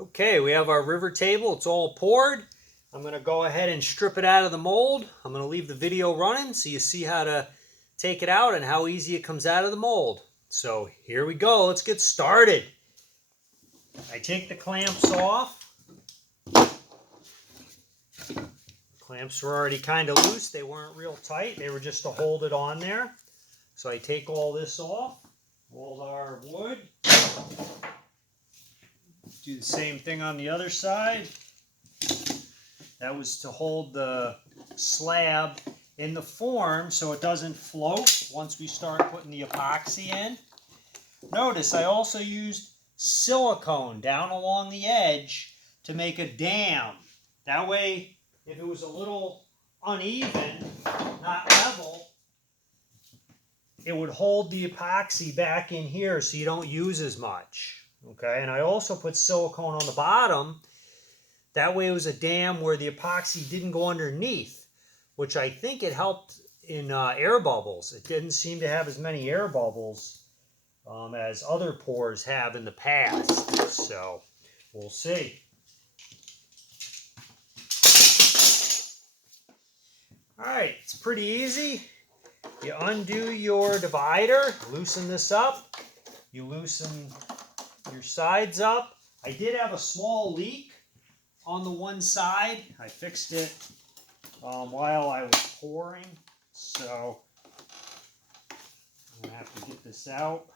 Okay, we have our river table. It's all poured. I'm going to go ahead and strip it out of the mold. I'm going to leave the video running so you see how to take it out and how easy it comes out of the mold. So here we go. Let's get started. I take the clamps off. Clamps were already kind of loose. They weren't real tight. They were just to hold it on there. So I take all this off. All our wood. Do the same thing on the other side. That was to hold the slab in the form so it doesn't float once we start putting the epoxy in. Notice I also used silicone down along the edge to make a dam. That way, if it was a little uneven, not level, it would hold the epoxy back in here so you don't use as much. Okay, and I also put silicone on the bottom. That way it was a dam where the epoxy didn't go underneath, which I think it helped in air bubbles. It didn't seem to have as many air bubbles as other pours have in the past. So we'll see. All right, it's pretty easy. You undo your divider, loosen this up. You loosen your sides up. I did have a small leak on the one side. I fixed it while I was pouring, so I'm going to have to get this out.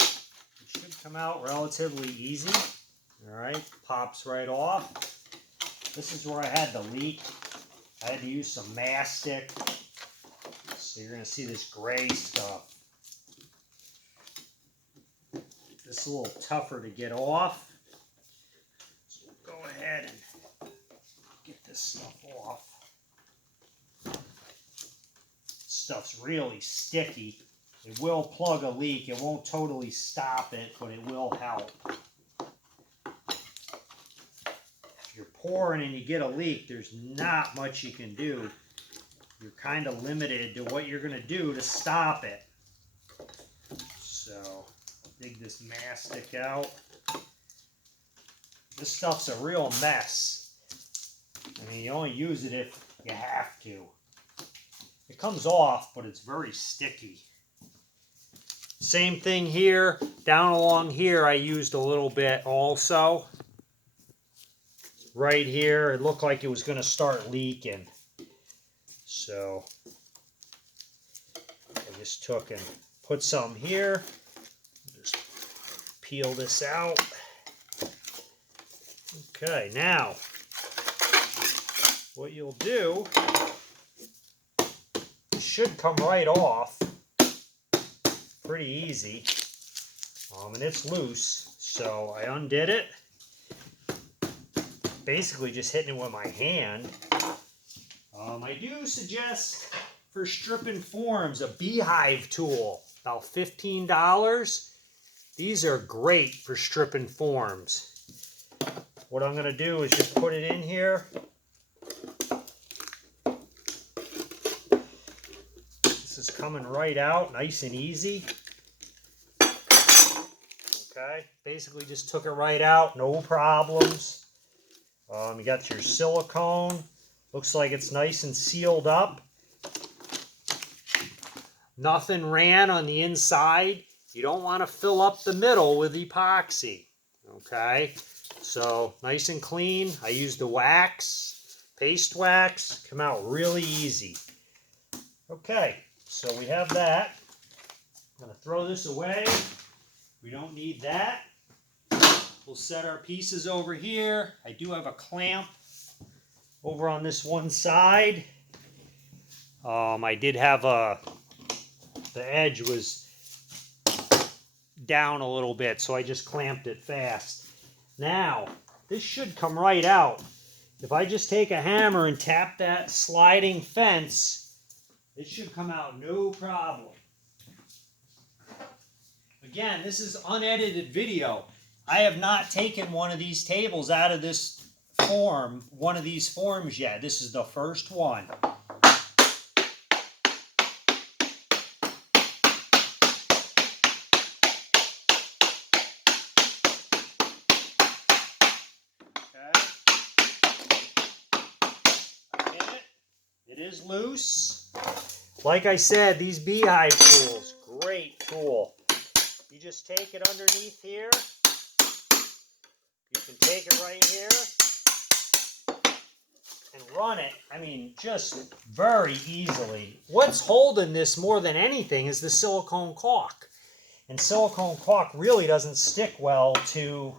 It should come out relatively easy. All right, pops right off. This is where I had the leak. I had to use some mastic, so you're going to see this gray stuff. This is a little tougher to get off. So we'll go ahead and get this stuff off. Stuff's really sticky. It will plug a leak. It won't totally stop it, but it will help. If you're pouring and you get a leak, there's not much you can do. You're kind of limited to what you're going to do to stop it. So dig this mastic out. This stuff's a real mess. I mean, you only use it if you have to. It comes off, but it's very sticky. Same thing here. Down along here, I used a little bit also. Right here, it looked like it was going to start leaking. So I just took and put some here. Just peel this out. Okay, now what you'll do, it should come right off pretty easy. And it's loose, so I undid it. Basically just hitting it with my hand. I do suggest for stripping forms a beehive tool, about $15. These are great for stripping forms. What I'm going to do is just put it in here. This is coming right out, nice and easy. Okay, basically just took it right out, no problems. You got your silicone. Looks like it's nice and sealed up. Nothing ran on the inside. You don't want to fill up the middle with epoxy. Okay, so nice and clean. I used the wax, paste wax. Come out really easy. Okay, so we have that. I'm going to throw this away. We don't need that. We'll set our pieces over here. I do have a clamp over on this one side. I did have the edge was down a little bit, so I just clamped it fast. Now, this should come right out. If I just take a hammer and tap that sliding fence, it should come out no problem. Again, this is unedited video. I have not taken one of these tables out of this form, one of these forms yet. This is the first one. is loose. Like I said, these beehive tools, great tool. You just take it underneath here. You can take it right here and run it. I mean, just very easily. What's holding this more than anything is the silicone caulk. And silicone caulk really doesn't stick well to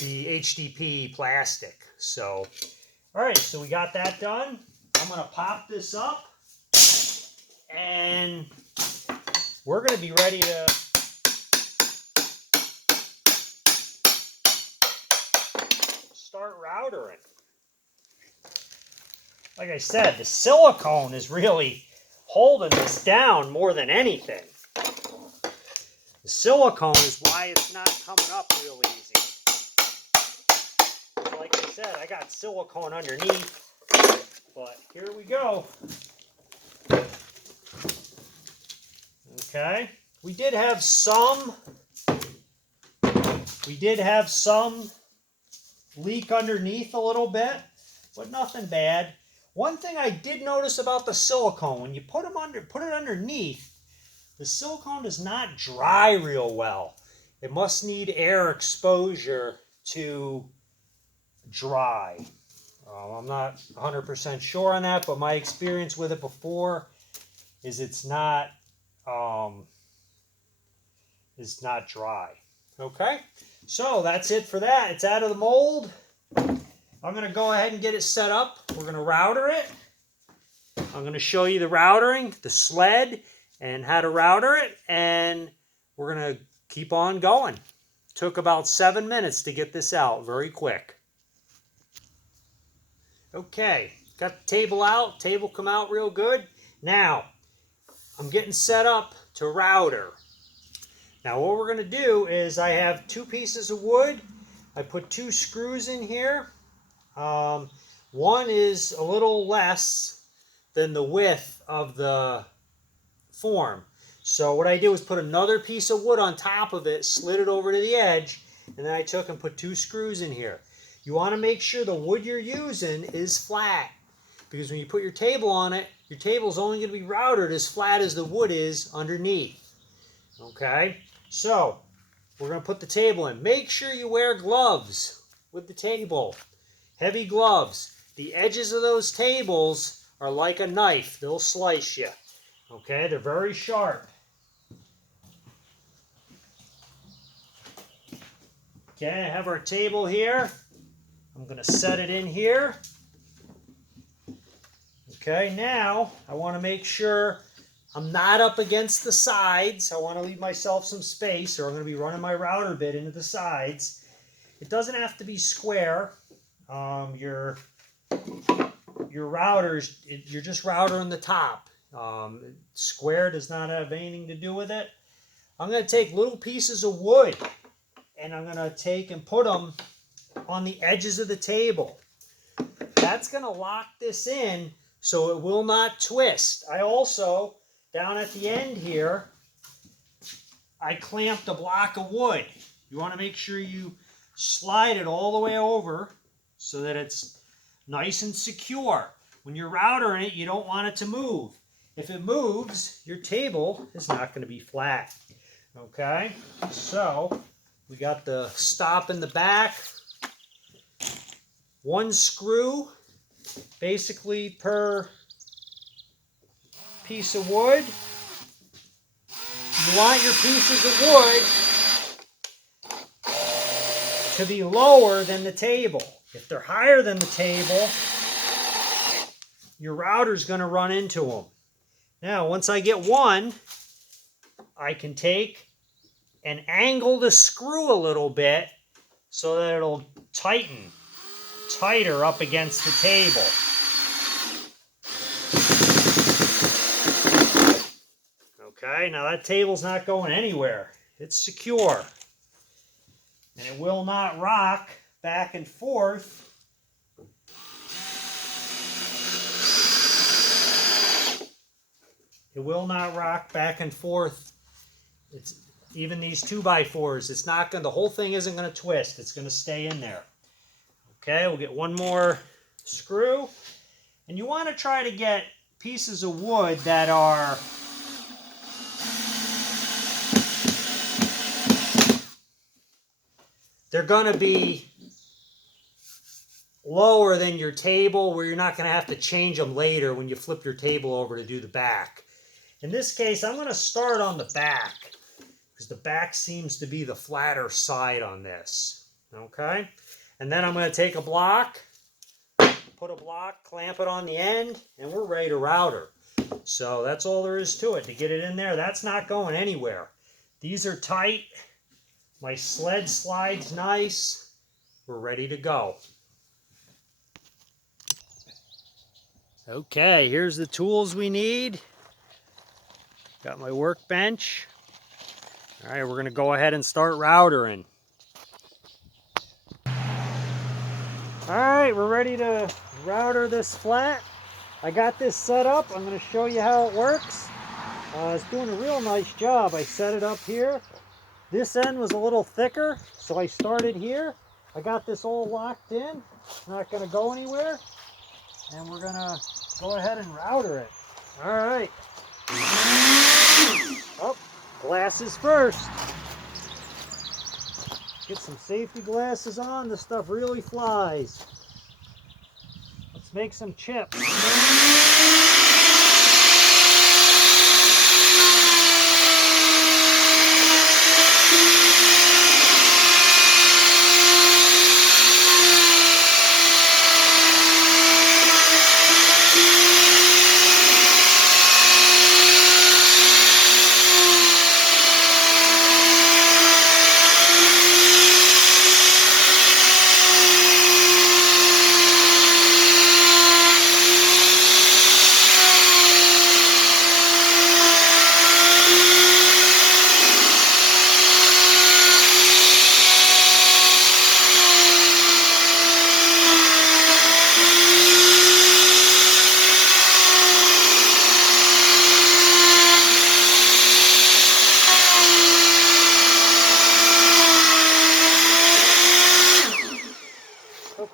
the HDP plastic. So, all right, so we got that done. I'm going to pop this up, and we're going to be ready to start routering. Like I said, the silicone is really holding this down more than anything. The silicone is why it's not coming up real easy. Like I said, I got silicone underneath, but here we go. Okay, we did have some leak underneath a little bit, but nothing bad. One thing I did notice about the silicone, when you put it underneath, the silicone does not dry real well. It must need air exposure to dry. I'm not 100% sure on that, but my experience with it before is it's not dry. Okay, so that's it for that. It's out of the mold. I'm going to go ahead and get it set up. We're going to router it. I'm going to show you the routering, the sled, and how to router it, and we're going to keep on going. Took about 7 minutes to get this out, very quick. Okay, got the table out. Table come out real good. Now, I'm getting set up to router. Now what we're going to do is I have 2 pieces of wood. I put 2 screws in here. One is a little less than the width of the form. So what I did was put another piece of wood on top of it, slid it over to the edge, and then I took and put 2 screws in here. You want to make sure the wood you're using is flat, because when you put your table on it, your table is only going to be routed as flat as the wood is underneath. Okay, so we're going to put the table in. Make sure you wear gloves with the table. Heavy gloves. The edges of those tables are like a knife. They'll slice you. Okay, they're very sharp. Okay, I have our table here. I'm going to set it in here. Okay, now I want to make sure I'm not up against the sides. I want to leave myself some space, or I'm going to be running my router bit into the sides. It doesn't have to be square. Your routers, you're just routering the top. Square does not have anything to do with it. I'm going to take little pieces of wood, and I'm going to take and put them on the edges of the table. That's going to lock this in so it will not twist. I also, down at the end here, I clamped a block of wood. You want to make sure you slide it all the way over so that it's nice and secure. When you're routering it, you don't want it to move. If it moves, your table is not going to be flat. Okay, so we got the stop in the back. 1 screw, basically per piece of wood. You want your pieces of wood to be lower than the table. If they're higher than the table, your router's going to run into them. Now, once I get one, I can take and angle the screw a little bit so that it'll tighten tighter up against the table. Okay, now that table's not going anywhere. It's secure. And it will not rock back and forth. It will not rock back and forth. It's even these 2x4s. It's not going. The whole thing isn't going to twist. It's going to stay in there. Okay, we'll get one more screw, And you want to try to get pieces of wood that are they're going to be lower than your table, where you're not going to have to change them later when you flip your table over to do the back. In this case, I'm going to start on the back because the back seems to be the flatter side on this. Okay? And then I'm going to take a block, put a block, clamp it on the end, and we're ready to router. So that's all there is to it. To get it in there, that's not going anywhere. These are tight. My sled slides nice. We're ready to go. Okay, here's the tools we need. Got my workbench. All right, we're going to go ahead and start routering. All right, we're ready to router this flat. I got this set up. I'm going to show you how it works. It's doing a real nice job. I set it up here. This end was a little thicker, so I started here. I got this all locked in. It's not going to go anywhere. And we're going to go ahead and router it. All right. Oh, glasses first. Get some safety glasses on. This stuff really flies. Let's make some chips.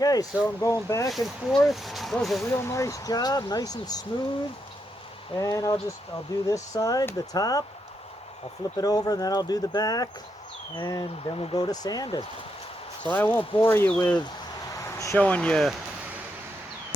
Okay, so I'm going back and forth. Does a real nice job, nice and smooth. And I'll do this side, the top. I'll flip it over, and then I'll do the back, and then we'll go to sanding. So I won't bore you with showing you